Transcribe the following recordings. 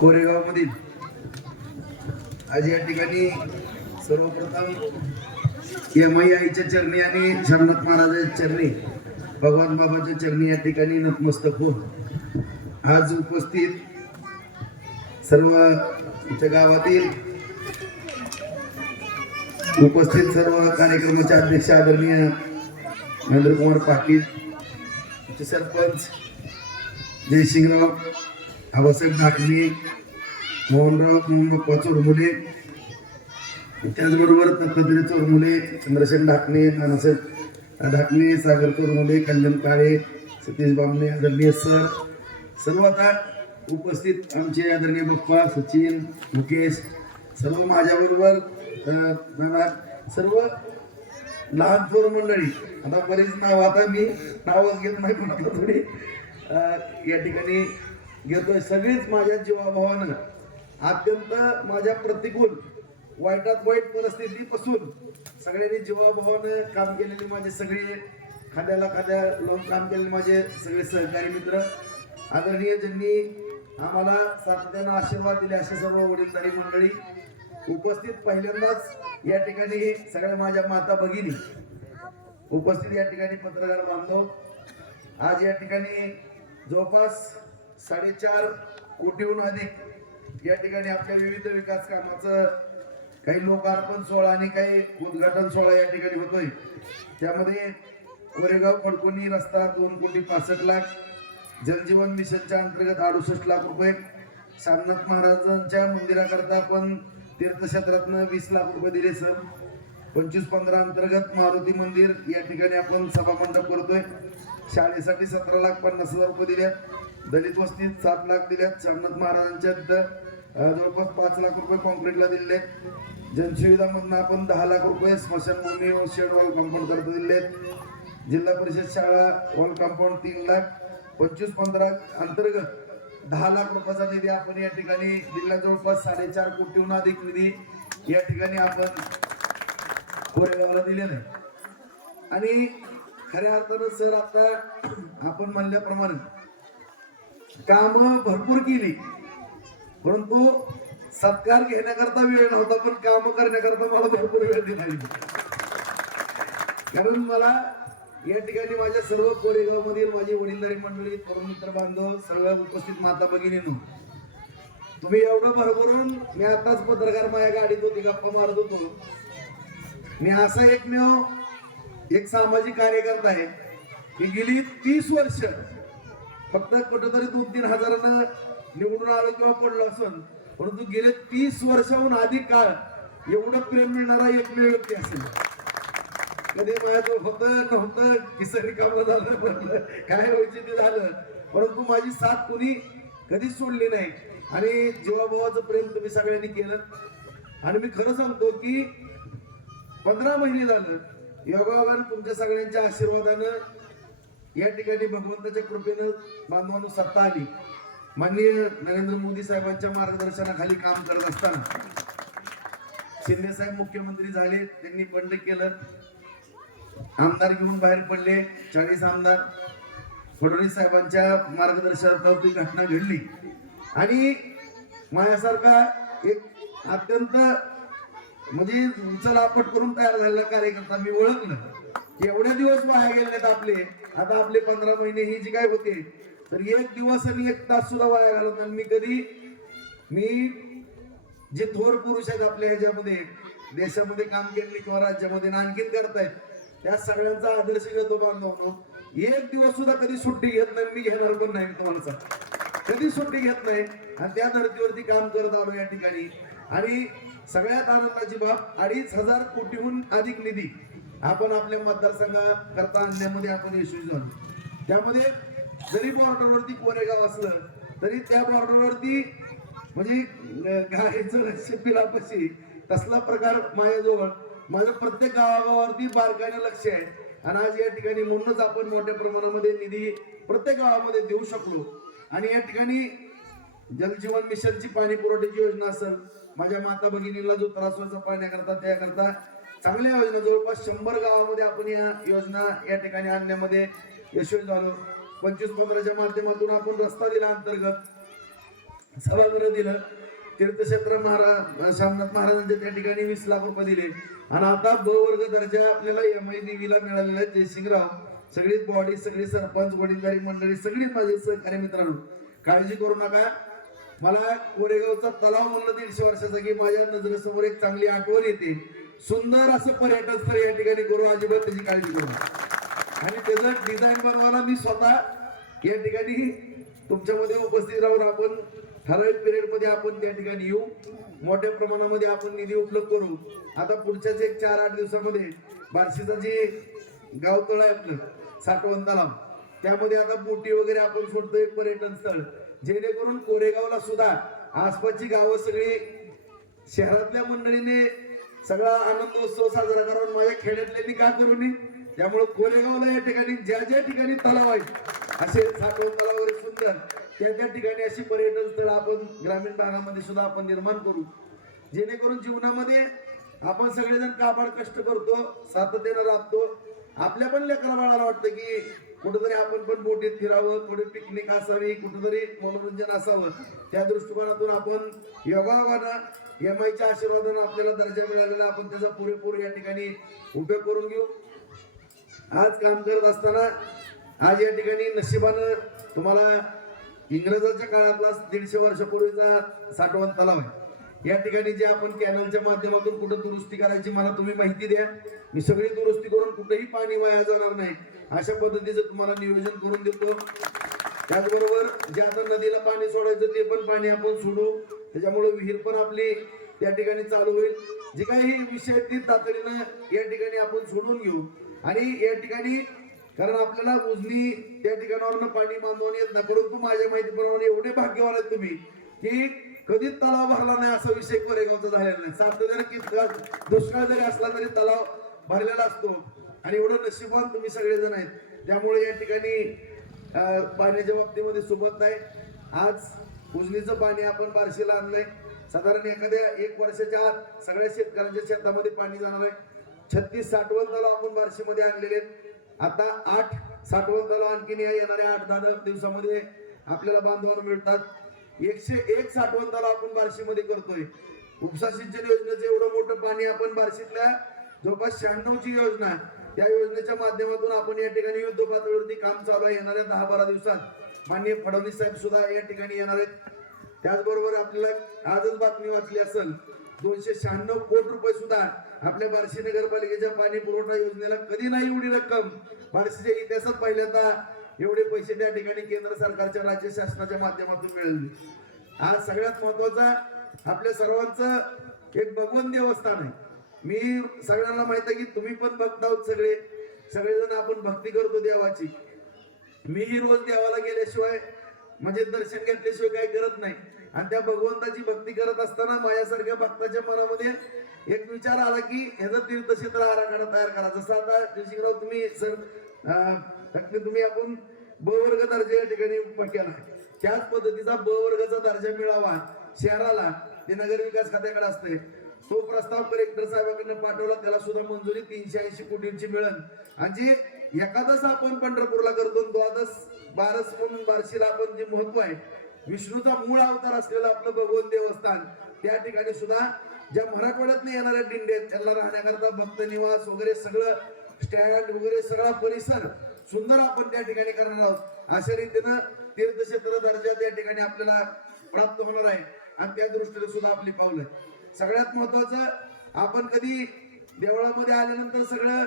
कोरेगाव मधील आज या ठिकाणी सर्वप्रथम एम आई आईच्या चरणी आणि शरणाथ महाराजांच्या चरणी भगवान बाबाच्या चरणी या ठिकाणी नतमस्तक होऊन आज उपस्थित सर्व आमच्या गावातील उपस्थित सर्व कार्यक्रमाचे अध्यक्ष आदरणीय महेंद्रकुमार पाटील सरपंच जयसिंगराव आबासाहेब दाखले मोहनराव मोहनबाप्पा चोरमुले त्याचबरोबर दत्तात्रय चोरमुले चंद्रसेन ढाकणे नानासाहेब ढाकणे सागर चोरमुले कल्याण काळे सतीश बामणे आदरणीय सर. सर्व आता उपस्थित आमचे आदरणीय बप्पा सचिन मुकेश सर्व माझ्याबरोबर सर्व लहान चोर मंडळी. आता बरीच नाव आता मी नावच घेत नाही म्हटलं थोडी. या ठिकाणी घेतोय. सगळीच माझ्या जीवाभावानं अत्यंत माझ्या प्रतिकूल वाईटात वाईट परिस्थितीपासून सगळ्यांनी जीवाभावानं काम केलेले माझे सगळे खाद्याला खाद्या लावून काम केलेले माझे सगळे सहकारी मित्र आदरणीय ज्यांनी आम्हाला सातत्यानं आशीर्वाद दिले असे सर्व वडीलधारी मंडळी उपस्थित पहिल्यांदाच या ठिकाणी सगळ्या माझ्या माता भगिनी उपस्थित या ठिकाणी पत्रकार बांधव आज या ठिकाणी जवळपास साडेचार कोटीहून अधिक या ठिकाणी आपल्या विविध विकास कामाचं काही लोकार्पण सोहळा आणि काही उद्घाटन सोहळा या ठिकाणी होतोय. त्यामध्ये कोरेगाव फडकोनी रस्ता दोन कोटी पासष्ट लाख जलजीवन मिशनच्या अंतर्गत अडुसष्ट लाख रुपये सामनाथ महाराजांच्या मंदिराकरता पण तीर्थक्षेत्रातनं वीस लाख रुपये दिले सर. पंचवीस पंधरा अंतर्गत मारुती मंदिर या ठिकाणी आपण सभामंडप करतोय. शाळेसाठी सतरा लाख पन्नास हजार रुपये दिल्यात दलित वस्तीत सात लाख दिल्यात. सोमनाथ महाराजांच्या द- जवळपास पाच लाख रुपये कॉन्क्रीटला दिले जनसुविधामधनं आपण दहा लाख रुपये स्मशानभूमी व शेड वॉल कंपाऊंड करता दिलेत. जिल्हा परिषद शाळा वॉल कंपाऊंड तीन लाख. पंचवीस पंधरा अंतर्गत दहा लाख रुपयाचा निधी आपण या ठिकाणी दिला. जवळपास साडेचार कोटीहून अधिक निधी या ठिकाणी आपण कोरेगावला दिलेलं आहे. आणि खऱ्या अर्थानं सर आता आपण म्हणल्याप्रमाणे काम भरपूर केली. परंतु सत्कार घेण्याकरता वेळ नव्हता पण काम करण्याकरता मला भरपूर वेळ दिला कारण मला या ठिकाणी माझ्या सर्व कोरेगाव मधील माझी वडीलधारी मंडळी तरुण मित्र बांधव सगळ्या उपस्थित माता भगिनीनो तुम्ही एवढं भरभरून मी आताच पत्रकार माझ्या गाडीत होती गप्पा मारत होतो. मी असा एकमेव एक सामाजिक कार्यकर्ता आहे की गेली तीस वर्ष फक्त कुठेतरी दोन तीन हजारानं निवडून आलं किंवा पडलं असेल परंतु गेले तीस वर्षाहून अधिक काळ एवढं प्रेम मिळणारा एकमेव व्यक्ती असेल. कधी माझ्याजवळ होतं नव्हतं किसरी काम झालं काय व्हायचे ते झालं. परंतु माझी साथ कुणी कधीच सोडली नाही. आणि जीवाभावाचं प्रेम तुम्ही सगळ्यांनी केलं. आणि मी खरं सांगतो की पंधरा महिने झालं योगावर तुमच्या सगळ्यांच्या आशीर्वादानं या ठिकाणी भगवंताच्या कृपेनं बांधवांनो सत्ता आली. माननीय नरेंद्र मोदी साहेबांच्या मार्गदर्शनाखाली काम करत असताना शिंदे साहेब मुख्यमंत्री झाले त्यांनी बंड केलं. आमदार घेऊन बाहेर पडले चाळीस आमदार. फडणवीस साहेबांच्या मार्गदर्शनात ती घटना घडली. आणि माझ्यासारखा एक अत्यंत म्हणजे उचलापट करून तयार झालेला कार्यकर्ता मी ओळखलं. एवढे दिवस वाया गेले नाहीत आपले. आता आपले पंधरा महिने ही जी काय होते तर एक दिवस आणि एक तास सुद्धा वाया घालत नाही. मी कधी मी जे थोर पुरुष आहेत आपल्या ह्याच्यामध्ये देशामध्ये काम केले किंवा राज्यामध्ये आणखीन करतायत त्या सगळ्यांचा आदर्श घेतो बांधव एक दिवस सुद्धा कधी सुट्टी घेत नाही मी घेणार पण नाही तुम्हाला कधी सुट्टी घेत नाही आणि त्या धर्तीवरती काम करत आलो या ठिकाणी. आणि सगळ्यात आनंदाची बाब अडीच हजार कोटीहून अधिक निधी आपण आपल्या मतदारसंघाकरता आणण्यामध्ये आपण यशस्वी झालो. त्यामध्ये जरी बॉर्डरवरती कोरेगाव असलं तरी त्या बॉर्डरवरती म्हणजे गायचं लक्ष पिलापशी तसला प्रकार माझ्याजवळ माझं प्रत्येक गावागावावरती बारकाईनं लक्ष आहे. आणि आज या ठिकाणी म्हणूनच आपण मोठ्या प्रमाणामध्ये निधी प्रत्येक गावामध्ये देऊ शकलो. आणि या ठिकाणी जलजीवन मिशनची पाणी पुरवठ्याची योजना असेल माझ्या माता भगिनीला जो त्रास व्हायचा पाण्याकरता त्याकरता चांगल्या योजना जवळपास शंभर गावामध्ये आपण या योजना या ठिकाणी आणण्यामध्ये यशस्वी झालो. पंचवीस पंधराच्या माध्यमातून आपण रस्ता दिला अंतर्गत. सभागृह दिलं. तीर्थक्षेत्र महाराज श्यामनाथ महाराजांच्या त्या ठिकाणी वीस लाख रुपये दिले. आणि आता ब वर्ग दर्जा आपल्याला एम आय देवीला मिळालेला आहे. जयसिंगराव सगळी बॉडी सगळी सरपंच वडीलधारी मंडळी सगळी माझे सहकारी मित्रांनो काळजी करू नका. मला कोरेगावचा तलाव म्हणलं दीडशे वर्षाचा की माझ्या नजरेसमोर एक चांगली आठवण येते. सुंदर असं पर्यटन स्थळ या ठिकाणी करू अजिबात त्याची काळजी करू आणि त्याचं डिझाईन बनवायला मी स्वतः या ठिकाणी तुमच्यामध्ये उपस्थित राहून आपण ठराविक पिरियडमध्ये आपण त्या ठिकाणी येऊ. मोठ्या प्रमाणामध्ये आपण निधी उपलब्ध करू. आता पुढच्याच एक चार आठ दिवसामध्ये बार्शीचा जे गावतळ आहे आपलं साठवण तलाव त्यामध्ये आता बोटी वगैरे आपण सोडतो एक पर्यटन स्थळ. जेणेकरून कोरेगावला सुद्धा आसपासची गावं सगळी शहरातल्या मंडळीने सगळा आनंद उत्सव साजरा करावा माझ्या खेड्यातल्यांनी का करू नये? त्यामुळे कोरेगावला या ठिकाणी ज्या ज्या ठिकाणी तलाव आहेत असे साठवण तलाव वगैरे सुंदर त्या त्या ठिकाणी अशी पर्यटन स्थळ आपण ग्रामीण भागामध्ये सुद्धा आपण निर्माण करू. जेणेकरून जीवनामध्ये आपण सगळेजण काबाड कष्ट करतो सातत्यानं राबतो. आपल्या पण लेकरा बाळाला वाटतं की कुठेतरी आपण पण बोटीत फिरावं थोडी पिकनिक असावी कुठेतरी मनोरंजन असावं. त्या दृष्टिकोनातून आपण योगावानं एम आयच्या आशीर्वादानं आपल्याला दर्जा मिळालेला. आपण त्याचा पुरेपूर या ठिकाणी उपयोग करून घेऊ. आज काम करत असताना आज या ठिकाणी नशिबानं तुम्हाला इंग्रजांच्या काळातला दीडशे वर्षापूर्वीचा साठवण तलाव आहे. या ठिकाणी जे आपण कॅनलच्या माध्यमातून कुठं दुरुस्ती करायची मला तुम्ही माहिती द्या. मी सगळी दुरुस्ती करून कुठेही पाणी वाया जाणार नाही. अशा पद्धतीचं तुम्हाला नियोजन करून देतो. त्याचबरोबर जे आता नदीला पाणी सोडायचं ते पण पाणी आपण सोडू. त्याच्यामुळे विहीर पण आपली त्या ठिकाणी चालू होईल. जे काही विषय ती तातडीनं या ठिकाणी आपण सोडून घेऊ. आणि या ठिकाणी कारण आपल्याला उजनी त्या ठिकाणावरनं पाणी बांधवून येत नाही. परंतु माझ्या माहितीप्रमाणे एवढे भाग्यवान आहेत तुम्ही की कधीच तलाव भरला नाही असा विषय कोरेगावचा झालेला नाही. सातत्यानं की दुष्काळ जरी असला तरी तलाव भरलेला असतो. आणि एवढं नशिबान तुम्ही सगळेजण आहेत. त्यामुळे या ठिकाणी पाण्याच्या बाबतीमध्ये सोबत आहे आज उजनीचं पाणी आपण बारशीला आणलंय. साधारण एखाद्या एक वर्षाच्या आत सगळ्या शेतकऱ्यांच्या शेतामध्ये पाणी जाणार आहे. छत्तीस साठवण तलाव आपण बारशीमध्ये आणलेले आहेत. आता आठ साठवण तलाव आणखीन या येणाऱ्या आठ दहा दिवसामध्ये आपल्याला बांधवांना मिळतात. एकशे एक साठवण तलाव आपण बारशीमध्ये करतोय. उपसा सिंचन योजनेचं एवढं मोठं पाणी आपण बारशीतल्या जवळपास शहाण्णवची योजना त्या योजनेच्या माध्यमातून आपण या ठिकाणी युद्ध पातळीवरती काम चालू आहे. येणाऱ्या दहा बारा दिवसात. माननीय फडणवीस साहेब सुद्धा या ठिकाणी येणार आहेत. त्याचबरोबर आपल्याला आजच बातमी वाचली असेल दोनशे शहाण्णव कोटी रुपये सुद्धा आपल्या बार्शी नगरपालिकेच्या पाणी पुरवठा योजनेला कधी नाही एवढी रक्कम. बार्शीच्या इतिहासात पहिल्यांदा एवढे पैसे त्या ठिकाणी केंद्र सरकारच्या राज्य शासनाच्या माध्यमातून मिळाले. आज सगळ्यात महत्त्वाचा आपल्या सर्वांचं एक भगवंत देवस्थान आहे. मी सगळ्यांना माहीत आहे की तुम्ही पण भक्त आहोत सगळे. सगळेजण आपण भक्ती करतो देवाची. मीही रोज देवाला गेल्याशिवाय म्हणजे दर्शन घेतल्याशिवाय काही करत नाही. आणि त्या भगवंताची भक्ती करत असताना माझ्यासारख्या भक्ताच्या मनामध्ये एक विचार आला की ह्याचा तीर्थक्षेत्र आराखडा तयार करा. जसं आता जयसिंगराव तुम्ही सर तुम्ही आपण ब वर्ग दर्जा या ठिकाणी उभा केला. त्याच पद्धतीचा ब वर्गाचा दर्जा मिळावा. शहराला ते नगर विकास खात्याकडे असते. तो प्रस्ताव कलेक्टर साहेबांकडे पाठवला. त्याला सुद्धा मंजुरी तीनशे ऐंशी कोटींची मिळेल. आणि जे एकादश आपण पंढरपूरला करतो आणि द्वादश बारस म्हणून बारशीला आपण जे महत्त्व आहे विष्णूचा मूळ अवतार असलेलं आपलं भगवंत देवस्थान त्या ठिकाणी सुद्धा ज्या मराठवाड्यात येणाऱ्या दिंडे त्यांना राहण्याकरता भक्त निवास वगैरे सगळं स्टँड वगैरे सगळा परिसर सुंदर आपण त्या ठिकाणी करणार आहोत. अशा रीतीनं तीर्थक्षेत्र दर्जा त्या ठिकाणी आपल्याला प्राप्त होणार आहे. आणि त्या दृष्टीने सुद्धा आपली पावलं आहे सगळ्यात महत्वाचं आपण कधी देवळामध्ये आल्यानंतर सगळं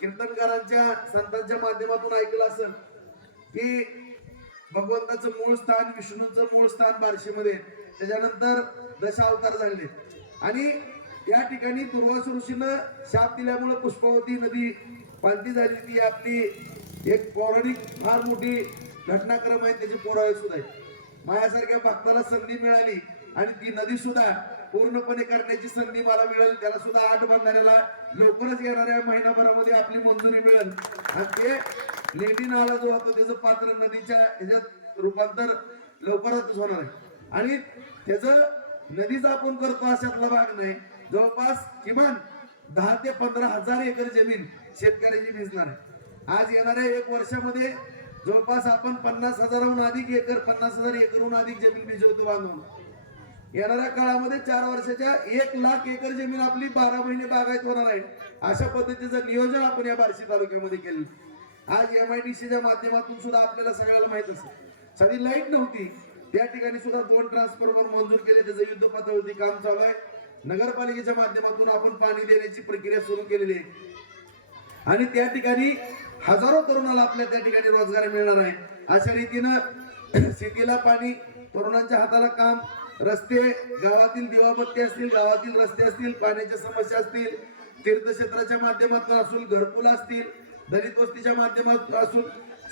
कीर्तनकारांच्या संतांच्या माध्यमातून ऐकलं असेल की भगवंताचं मूळ स्थान विष्णूचं मूळ स्थान बारशीमध्ये त्याच्यानंतर दशावतार झाले. आणि या ठिकाणी दुर्वास ऋषीनं शाप दिल्यामुळे पुष्पावती नदी पालती झाली ती आपली एक पौराणिक फार मोठी घटनाक्रम आहे त्याचे पुरावे सुद्धा आहेत. माझ्यासारख्या भक्ताला संधी मिळाली आणि ती नदी सुद्धा पूर्णपणे करण्याची संधी मला मिळेल. त्याला सुद्धा आठ बांधणाऱ्याला लवकरच येणाऱ्या महिनाभरामध्ये आपली मंजुरी मिळेल. आणि ते लेडी नाला जो होता त्याचं पात्र नदीच्या ह्याच्यात रूपांतर लवकरच होणार आहे. आणि त्याचं नदीचा आपण करतो अशातला भाग नाही. जवळपास किमान दहा ते पंधरा हजार एकर जमीन शेतकऱ्याची भिजणार आहे. आज येणाऱ्या एक वर्षामध्ये जवळपास आपण पन्नास हजाराहून अधिक एकर पन्नास हजार एकरहून अधिक जमीन भिजवतो बांधून. येणाऱ्या काळामध्ये चार वर्षाच्या एक लाख एकर जमीन आपली बारा महिने बागायत होणार आहे. अशा पद्धतीचं नियोजन आपण या बार्शी तालुक्यामध्ये केलं. आज एम आय डी सीच्या माध्यमातून सुद्धा आपल्याला सगळ्याला माहीत असेल. साधी लाइट नव्हती. त्या ठिकाणी सुद्धा दोन ट्रान्सफॉर्मर मंजूर केले. त्याचं युद्ध पातळीवरती काम चालू आहे. नगरपालिकेच्या माध्यमातून आपण पाणी देण्याची प्रक्रिया सुरू केलेली आहे. आणि त्या ठिकाणी हजारो तरुणाला आपल्या त्या ठिकाणी रोजगार मिळणार आहे. अशा रीतीनं शेतीला पाणी तरुणांच्या हाताला काम रस्ते गावातील दिवाबत्ती असतील गावातील रस्ते असतील पाण्याच्या समस्या असतील तीर्थक्षेत्राच्या माध्यमातून असून घरकुल असतील दलित वस्तीच्या माध्यमातून असून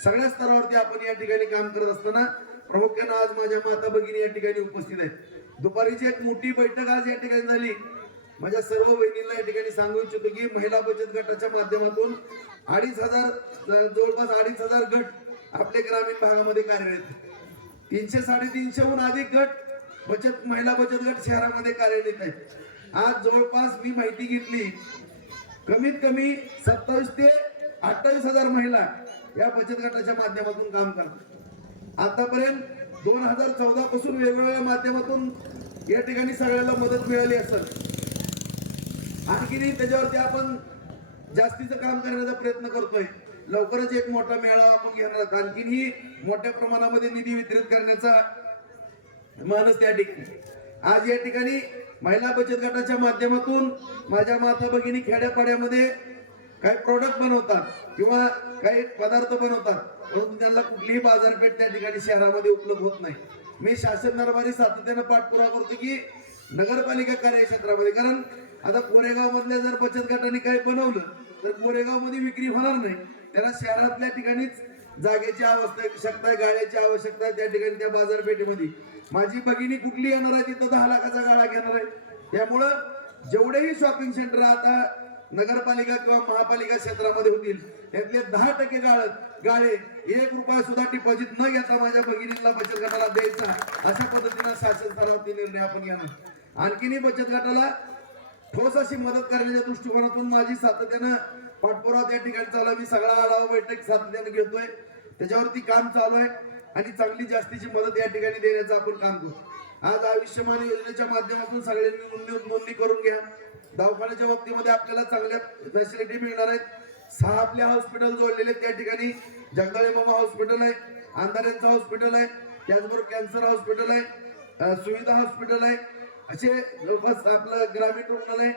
सगळ्या स्तरावरती आपण या ठिकाणी काम करत असताना प्रामुख्यानं आज माझ्या माता भगिनी या ठिकाणी उपस्थित आहेत. दुपारीची एक मोठी बैठक आज या ठिकाणी झाली. माझ्या सर्व बहिणींना या ठिकाणी सांगू इच्छितो की महिला बचत गटाच्या माध्यमातून अडीच हजार जवळपास अडीच हजार गट आपले ग्रामीण भागामध्ये कार्यरत तीनशे साडेतीनशेहून अधिक गट बचत महिला बचत गट शहरामध्ये कार्यरत आहेत. आज जवळपास मी माहिती घेतली कमीत कमी सत्तावीस ते अठ्ठावीस हजार महिला या बचत गटाच्या माध्यमातून काम करतात. आतापर्यंत दोन हजार चौदा पासून वेगवेगळ्या माध्यमातून या ठिकाणी सगळ्याला मदत मिळाली असेल. आणखीनही त्याच्यावरती आपण जास्तीचं काम करण्याचा प्रयत्न करतोय. लवकरच एक मोठा मेळावा आपण घेणार आहोत. आणखीनही मोठ्या प्रमाणामध्ये निधी वितरित करण्याचा माणूस त्या ठिकाणी. आज या ठिकाणी महिला बचत गटाच्या माध्यमातून माझ्या माता भगिनी खेड्यापाड्यामध्ये काही प्रोडक्ट बनवतात किंवा काही पदार्थ बनवतात परंतु त्यांना कुठलीही बाजारपेठ त्या ठिकाणी शहरामध्ये उपलब्ध होत नाही. मी शासन दरबारी सातत्यानं पाठपुरावा करतो की नगरपालिका कार्यक्षेत्रामध्ये. कारण आता कोरेगाव मधल्या जर बचत गटाने काही बनवलं तर कोरेगावमध्ये विक्री होणार नाही. त्याला शहरातल्या ठिकाणीच जागेची आवश्यकता आहे गाड्याची आवश्यकता आहे त्या ठिकाणी त्या बाजारपेठेमध्ये. माझी भगिनी कुठली येणार आहे तिथं दहा लाखाचा गाळा घेणार आहे. त्यामुळं जेवढेही शॉपिंग सेंटर आता नगरपालिका किंवा महापालिका क्षेत्रामध्ये होतील त्यातले दहा टक्के गाळ गाळे एक रुपया सुद्धा डिपॉझिट न घेता माझ्या भगिनीला बचत गटाला द्यायचा अशा पद्धतीनं शासन स्तरावरती निर्णय आपण घेणार. आणखीनही बचत गटाला ठोस अशी मदत करण्याच्या दृष्टिकोनातून माझी सातत्यानं पाठपुरावा त्या ठिकाणी चालू आहे. मी सगळा आढावा बैठक सातत्याने घेतोय. त्याच्यावरती काम चालू आहे आणि चांगली जास्तीची मदत या ठिकाणी देण्याचं आपण काम करू. आज आयुष्यमान योजनेच्या माध्यमातून सगळ्यांनी नोंदणी नोंदणी करून घ्या. दवाखान्याच्या बाबतीमध्ये आपल्याला चांगल्या फॅसिलिटी मिळणार आहेत. सहा आपल्या हॉस्पिटल जोडलेले आहेत त्या ठिकाणी. जगदाळे मामा हॉस्पिटल आहे आंधाऱ्यांचं हॉस्पिटल आहे त्याचबरोबर कॅन्सर हॉस्पिटल आहे सुविधा हॉस्पिटल आहे. असे जवळपास आपलं ग्रामीण रुग्णालय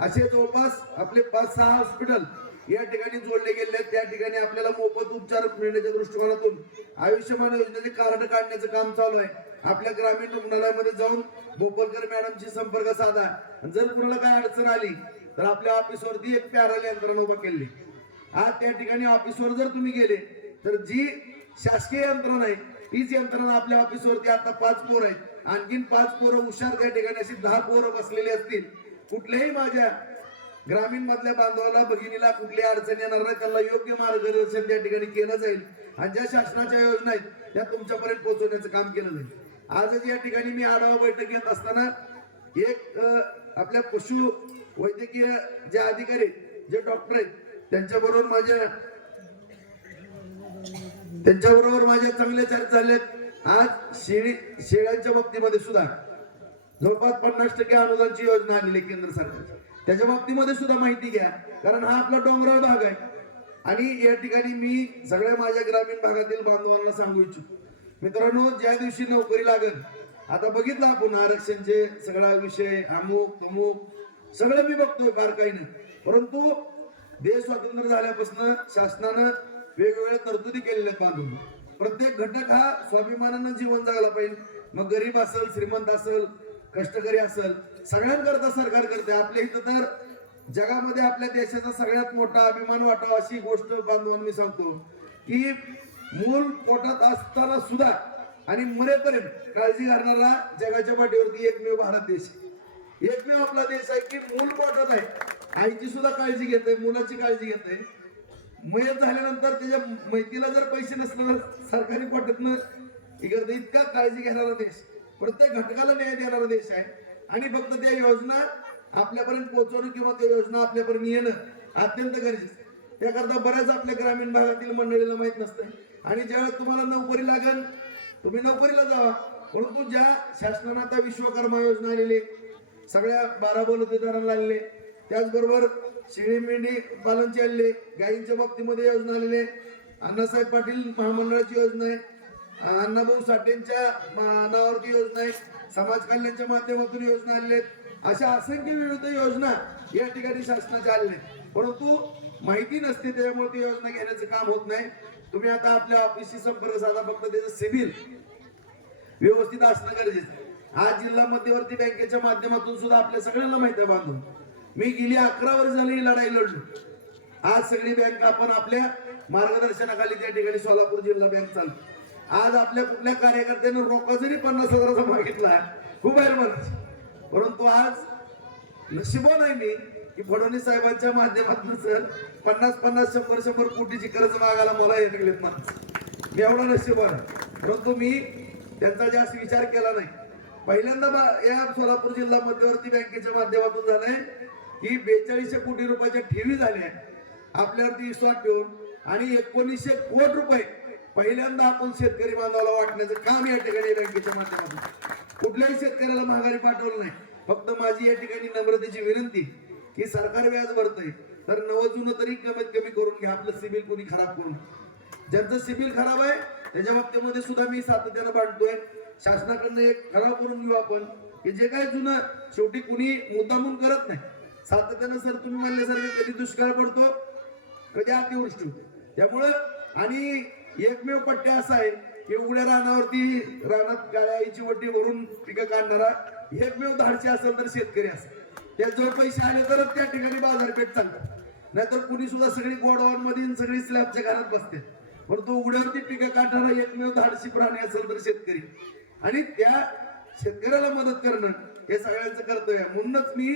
असे जवळपास आपले पाच सहा हॉस्पिटल या ठिकाणी जोडले गेले आहेत. त्या ठिकाणी आपल्याला मोफत उपचार मिळण्याच्या दृष्टिकोनातून आयुष्यमान योजनेचे कार्ड काढण्याचं काम चालू आहे. आपल्या ग्रामीण रुग्णालयामध्ये जाऊन बोपलकर मॅडमशी संपर्क साधा. जर कुणाला काय अडचण आली तर आपल्या ऑफिसवरती एक पॅरल यंत्रणा उभा केली आज त्या ठिकाणी ऑफिसवर जर तुम्ही गेले तर जी शासकीय यंत्रणा आहे तीच यंत्रणा आपल्या ऑफिसवरती आता पाच पोर आहेत. आणखीन पाच पोरं हुशार त्या ठिकाणी अशी दहा पोरं बसलेली असतील. कुठल्याही माझ्या ग्रामीण मधल्या बांधवाला भगिनीला कुठली अडचण येणार नाही. त्यांना योग्य मार्गदर्शन त्या ठिकाणी केलं जाईल. आणि ज्या शासनाच्या योजना आहेत त्या तुमच्यापर्यंत पोहोचवण्याचं काम केलं जाईल. आजच या ठिकाणी मी आढावा बैठक घेत असताना एक आपल्या पशु वैद्यकीय जे अधिकारी जे डॉक्टर आहेत त्यांच्याबरोबर माझ्या त्यांच्याबरोबर माझ्या चांगल्या चर्चा झाल्यात आज शेळी शेळ्यांच्या बाबतीमध्ये सुद्धा जवळपास पन्नास टक्के अनुदानची योजना आलेली केंद्र सरकारची. त्याच्या बाबतीमध्ये सुद्धा माहिती घ्या कारण हा आपला डोंगराळ भाग आहे. आणि या ठिकाणी मी सगळ्या माझ्या ग्रामीण भागातील बांधवांना सांगू इच्छितो. मित्रांनो ज्या दिवशी नोकरी लागेल आता बघितलं आपण आरक्षणचे सगळा विषय अमुक तमुक सगळं मी बघतोय बारकाईनं. परंतु देश स्वातंत्र्य झाल्यापासून शासनानं वेगवेगळ्या तरतुदी केलेल्या आहेत बांधून. प्रत्येक घटक हा स्वाभिमानानं जीवन जगला पाहिजे. मग गरीब असेल श्रीमंत असेल कष्टकरी असेल सगळ्यांकरता सरकार करते. आपल्या इथं तर जगामध्ये आपल्या देशाचा सगळ्यात मोठा अभिमान वाटावा अशी गोष्ट बांधवांनी मी सांगतो. की मूल पोटात असताना सुद्धा आणि मरेपर्यंत काळजी करणारा जगाच्या पाठीवरती एकमेव भारत देश एकमेव आपला देश आहे की मूल पोटात आहे. आईची सुद्धा काळजी घेत आहे मुलाची काळजी घेत आहे मयत झाल्यानंतर त्याच्या मैतीला जर पैसे नसले तर सरकारी पोटातनं इकडे इतका काळजी घेणारा देश. प्रत्येक घटकाला न्याय देणारा देश आहे. आणि फक्त त्या योजना आपल्यापर्यंत पोहोचवणं किंवा त्या योजना आपल्यापर्यंत येणं अत्यंत गरजेचं आहे. त्याकरता बऱ्याच आपल्या ग्रामीण भागातील मंडळीला माहीत नसतं आणि ज्यावेळेस तुम्हाला नोकरी लागेल तुम्ही नोकरीला जावा. परंतु ज्या शासनानं आता विश्वकर्मा योजना आलेली सगळ्या बारा बलुतेदारांना आलेले त्याचबरोबर शेळी मेंढी पालनचे आलेले गायींच्या बाबतीमध्ये योजना आलेली अण्णासाहेब पाटील महामंडळाची योजना आहे. अण्णाभाऊ साठेंच्या नावावरती योजना आहेत. समाज कल्याणच्या माध्यमातून योजना आलेल्या आहेत. अशा असंख्य विविध योजना या ठिकाणी शासनाच्या आलेल्या आहेत. परंतु माहिती नसते त्याच्यामुळे ती योजना घेण्याचं काम होत नाही. तुम्ही आता आपल्या ऑफिसशी संपर्क साधा फक्त त्याचं सिव्हिल व्यवस्थित असणं गरजेचं आहे. आज जिल्हा मध्यवर्ती बँकेच्या माध्यमातून सुद्धा आपल्या सगळ्यांना माहिती बांधून. मी गेली अकरा वर्ष झाली ही लढाई लढलो. आज सगळी बँक आपण आपल्या मार्गदर्शनाखाली त्या ठिकाणी सोलापूर जिल्हा बँक चालतो आज आपल्या कुठल्या कार्यकर्त्यानं रोका जरी पन्नास हजाराचा मागितला खूप आहे मला परंतु आज नशिबो नाही मी की फडणवीस साहेबांच्या माध्यमातून सर पन्नास पन्नास शंभर शंभर कोटीची कर्ज मागायला मला येत गेलेत माणसं. मी एवढा नशिबवान आहे. परंतु मी त्यांचा जास्त विचार केला नाही. पहिल्यांदा बा- या सोलापूर जिल्हा मध्यवर्ती बँकेच्या माध्यमातून झालंय की बेचाळीसशे कोटी रुपयाच्या ठेवी झाल्या आपल्यावरती विश्वास ठेवून आणि एकोणीसशे कोटी रुपये पहिल्यांदा आपण शेतकरी बांधवाला वाटण्याचं काम या ठिकाणी बँकेच्या माध्यमातून कुठल्याही शेतकऱ्याला महागारी पाठवलं नाही. फक्त माझी या ठिकाणी नम्रतेची विनंती की सरकार व्याज भरतंय तर नवजून तरी कमीत कमी करून घ्या. आपलं सिबिल कोणी खराब करून ज्यांचं सिबिल खराब आहे त्याच्या बाबतीमध्ये सुद्धा मी सातत्यानं बांधतोय. शासनाकडनं एक खराब करून घेऊ आपण की जे काय जुनं शेवटी कुणी मुद्दामून करत नाही. सातत्यानं सर तुम्ही म्हणल्यासारखे कधी दुष्काळ पडतो कधी अतिवृष्टी होते. त्यामुळं आणि एकमेव पट्ट्या असा आहे की उघड्या रानावरती रानात गाळ्याची आईची वड्डी भरून पिकं काढणारा एकमेव धाडशी असेल तर शेतकरी असेल. त्याजवळ पैसे आले तरच त्या ठिकाणी बाजारपेठ चालतात. नाहीतर कुणी सुद्धा सगळी गोडाऊन मध्ये सगळी स्लॅबच्या घरात बसते. परंतु उघड्यावरती पिकं काढणारा एकमेव धाडशी प्राणी असेल तर शेतकरी. आणि त्या शेतकऱ्याला मदत करणं हे सगळ्यांचं कर्तव्य आहे. म्हणूनच मी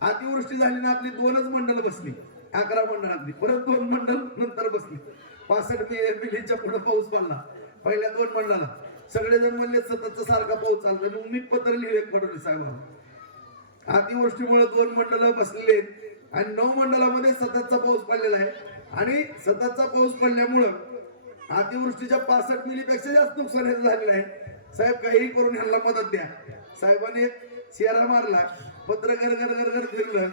अतिवृष्टी झाली ना आपली दोनच मंडळ बसली. अकरा मंडळातली. परत दोन मंडळ नंतर बसली. पासष्ट मिलीच्या पुढे पाऊस पडला पहिल्या दोन मंडळाला. सगळेजण म्हणले सततचा सारखा पाऊस चालतो मग मी पत्र लिहिले फडणवीस साहेबांना अतिवृष्टीमुळे दोन मंडळ बसलेले आहेत. आणि नऊ मंडळामध्ये सततचा पाऊस पडलेला आहे. आणि सततचा पाऊस पडल्यामुळं अतिवृष्टीच्या पासष्ट मिलीपेक्षा जास्त नुकसान झालेलं आहे. साहेब काहीही करून ह्यांना मदत द्या. साहेबांनी एक शेरा मारला. पत्र घर घर घर घर फिरलं.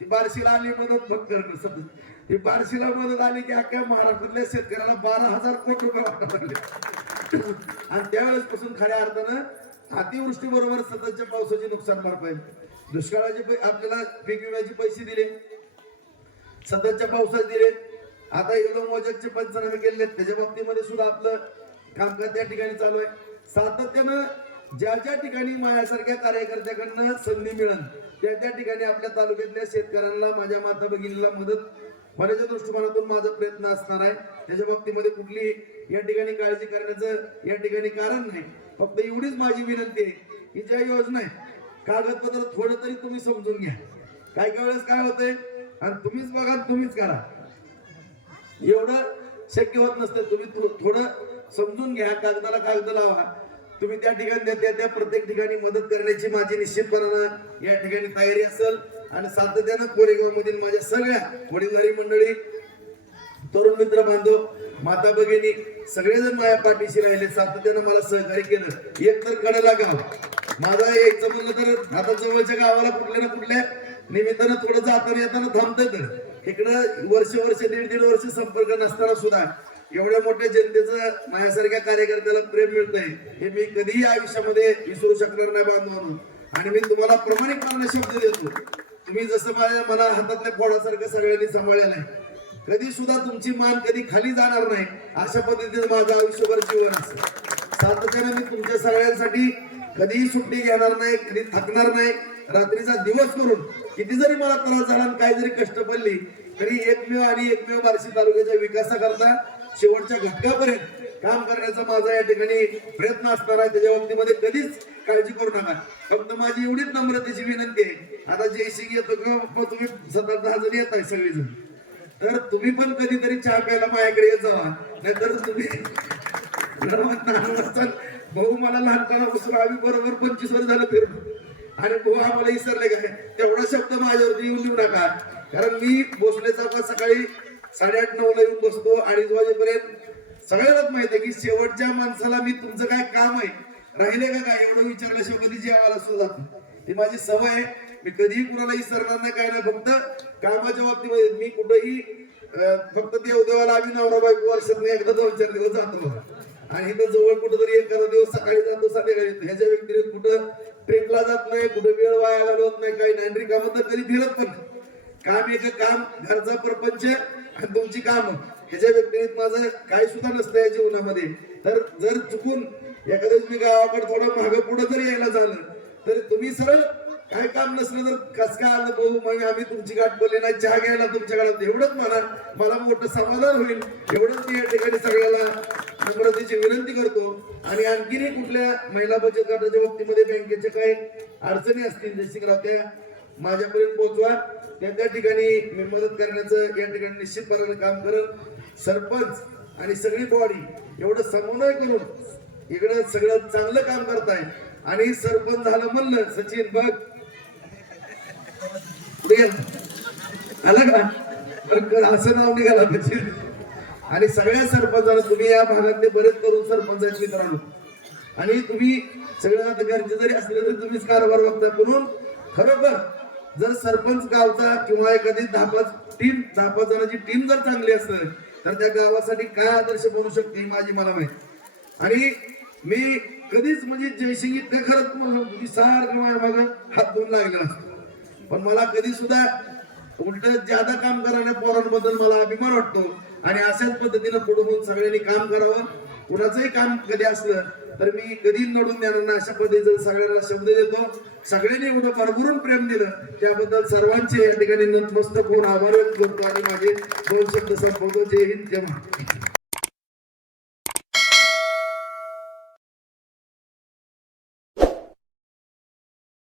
ती बारशीला आली मदत भक्त करणं. ही ती बारशीला मदत आली की अख्ख्या महाराष्ट्रातल्या शेतकऱ्याला बारा हजार कोटी रुपये वाटत आले आणि त्यावेळेस पासून खऱ्या अर्थानं अतिवृष्टी बरोबर सततच्या पावसाची नुकसान भरपाई दुष्काळाचे आपल्याला पीक विम्याचे पैसे दिले. सततच्या पावसात दिले. आता एवढं मोजकचे पंचनामे केले त्याच्या बाबतीमध्ये सुद्धा आपलं कामकाज त्या ठिकाणी चालू आहे. सातत्यानं ज्या ज्या ठिकाणी माझ्यासारख्या कार्यकर्त्याकडनं संधी मिळेल त्या त्या ठिकाणी आपल्या तालुक्यातल्या शेतकऱ्यांना माझ्या माता भगिनीला मदत होण्याच्या दृष्टिकोनातून माझा प्रयत्न असणार आहे. त्याच्या बाबतीमध्ये कुठली या ठिकाणी काळजी करण्याचं या ठिकाणी कारण नाही. फक्त एवढीच माझी विनंती आहे की ज्या योजना आहे कागदपत्र थोडं तरी तुम्ही समजून घ्या. काय काय वेळेस काय होतंय आणि तुम्हीच बघा तुम्हीच करा. एवढं शक्य होत नसतं. तुम्ही थोडं समजून घ्या कागदाला कागद लावा. तुम्ही त्या ठिकाणी त्या त्या प्रत्येक ठिकाणी मदत करण्याची माझी निश्चितपणानं या ठिकाणी तयारी असेल. आणि सातत्यानं कोरेगाव मधील माझ्या सगळ्या वडीलधारी मंडळी तरुण मित्र बांधव माता भगिनी सगळेजण माझ्या पाठीशी राहिले. सातत्यानं मला सहकार्य केलं. एक तर कडेला गाव. माझा एक म्हणलं तर आता जवळच्या गावाला कुठल्या ना कुठल्या निमित्तानं थोडं जाताना येताना थांबतं तर. इकडं वर्ष वर्ष दीड दीड वर्ष संपर्क नसताना सुद्धा एवढ्या मोठ्या जनतेचं माझ्यासारख्या कार्यकर्त्याला प्रेम मिळतंय. हे मी कधीही आयुष्यामध्ये विसरू शकणार नाही बांधवांनो. आणि मी तुम्हाला प्रामाणिकपणाने शब्द देतो. तुम्ही जसं माझ्या मला हातातल्या फोडासारखं सगळ्यांनी सांभाळलेलं आहे कधी सुद्धा तुमची मान कधी खाली जाणार नाही अशा पद्धतीने माझं आयुष्यभर जीवन असेल सातत्याने मी तुमच्या सगळ्यांसाठी कधीही सुट्टी घेणार नाही कधी थकणार नाही. रात्रीचा दिवस करून किती जरी मला त्रास झाला आणि काही जरी कष्ट पडली तरी एकमेव आणि एकमेव बार्शी तालुक्याच्या विकासाकरता शेवटच्या घटकापर्यंत काम करण्याचा माझा या ठिकाणी प्रयत्न असणार आहे. त्याच्या बाबतीमध्ये कधीच काळजी करू नका. फक्त माझी एवढीच नम्रतेची विनंती आहे. आता जयसिंग येतो किंवा तुम्ही सात दहा जण येत आहे सगळेजण. तर तुम्ही पण कधीतरी चहा प्यायला माझ्याकडे येत जावा. नाहीतर तुम्ही भाऊ मला लहानपणापासून आम्ही बरोबर पंचवीस वर्ष झालं फिर आणि भाऊ आम्हाला विसरले काय तेवढा शब्द माझ्यावरती येऊन देऊ नका. कारण मी भोसलेचा सकाळी साडेआठ नऊ ला येऊन बसतो. अडीच वाजेपर्यंत सगळ्यांनाच माहीत आहे की शेवटच्या माणसाला मी तुमचं काय काम आहे? राहिले का काय? एवढं विचारल्याशिवाय कधी जेवायला सुद्धा ती ही माझी सवय आहे. मी कधीही कुणाला विसरणार नाही काय नाही. फक्त कामाच्या बाबतीमध्ये मी कुठेही फक्त देवदेवाला आम्ही नवरा बायको वर्षात एकदा दोन चार दिवस जातो आणि इथं जवळ कुठेतरी एखादा दिवस सकाळी जातो संध्याकाळी येतो. ह्याच्या व्यतिरिक्त कुठं ट्रेकला जात नाही कुठं वेळ वाया घालवत नाही काही नाही. रिकामं तर कधी फिरत पण काम एक काम घरचा प्रपंच आणि तुमची कामं. ह्याच्या व्यतिरिक्त माझं काही सुद्धा नसतं या जीवनामध्ये. तर जर चुकून एखाद्या मी गावाकडे थोडं मागं पुढे जर यायला झालं तर तुम्ही सरळ काय काम नसलं तर कस काय आलं भाऊ? मग आम्ही तुमची गाठ बोलले नाही चहा घ्यायला तुमच्या गावात एवढंच मला मला मोठं समाधान होईल. एवढंच मी या ठिकाणी सगळ्याला नम्रतेची विनंती करतो. आणि आणखीनही कुठल्या महिला बचत गटाच्या बाबतीमध्ये बँकेच्या काही अडचणी असतील जसे त्या माझ्यापर्यंत पोहोचवा. त्या त्या ठिकाणी मी मदत करण्याचं या ठिकाणी निश्चितपणाने काम करत सरपंच आणि सगळी बॉडी एवढं समन्वय करून इकडं सगळं चांगलं काम करताय. आणि सरपंच झालं म्हणलं सचिन बघ. आलं का? असं नाव निघाला सचिन. आणि सगळ्या सरपंचाला तुम्ही या भागातले बरेच करून सरपंच आहेत मित्रांनो. आणि तुम्ही सगळ्या आता घरचे जरी असले तरी तुम्हीच कारभार बघता म्हणून खरोखर जर सरपंच गावचा किंवा एखादी दहा पाच टीम दहा पाच जणांची टीम जर चांगली असेल तर त्या गावासाठी काय आदर्श बनू शकते ही माझी मला माहिती. आणि मी कधीच म्हणजे जयसिंग इतकं खरंच म्हणू सारखं माझ्या मागं हात धुवून लागलेला असतो. पण मला कधी सुद्धा उलट ज्यादा काम करणाऱ्या पोरांबद्दल मला अभिमान वाटतो. आणि अशाच पद्धतीनं पुढे होऊन सगळ्यांनी काम करावं. कुणाचंही काम कधी असलं तर मी कधी नडून देणार ना अशा पद्धतीचा सगळ्यांना शब्द देतो. सगळ्यांनी एवढं भरभरून प्रेम दिलं. त्याबद्दल सर्वांचे या ठिकाणी नतमस्तक होऊन आभार व्यक्त करतो आणि माझे दोन शब्द संपवतो. जय हिंद जय महाराष्ट्र.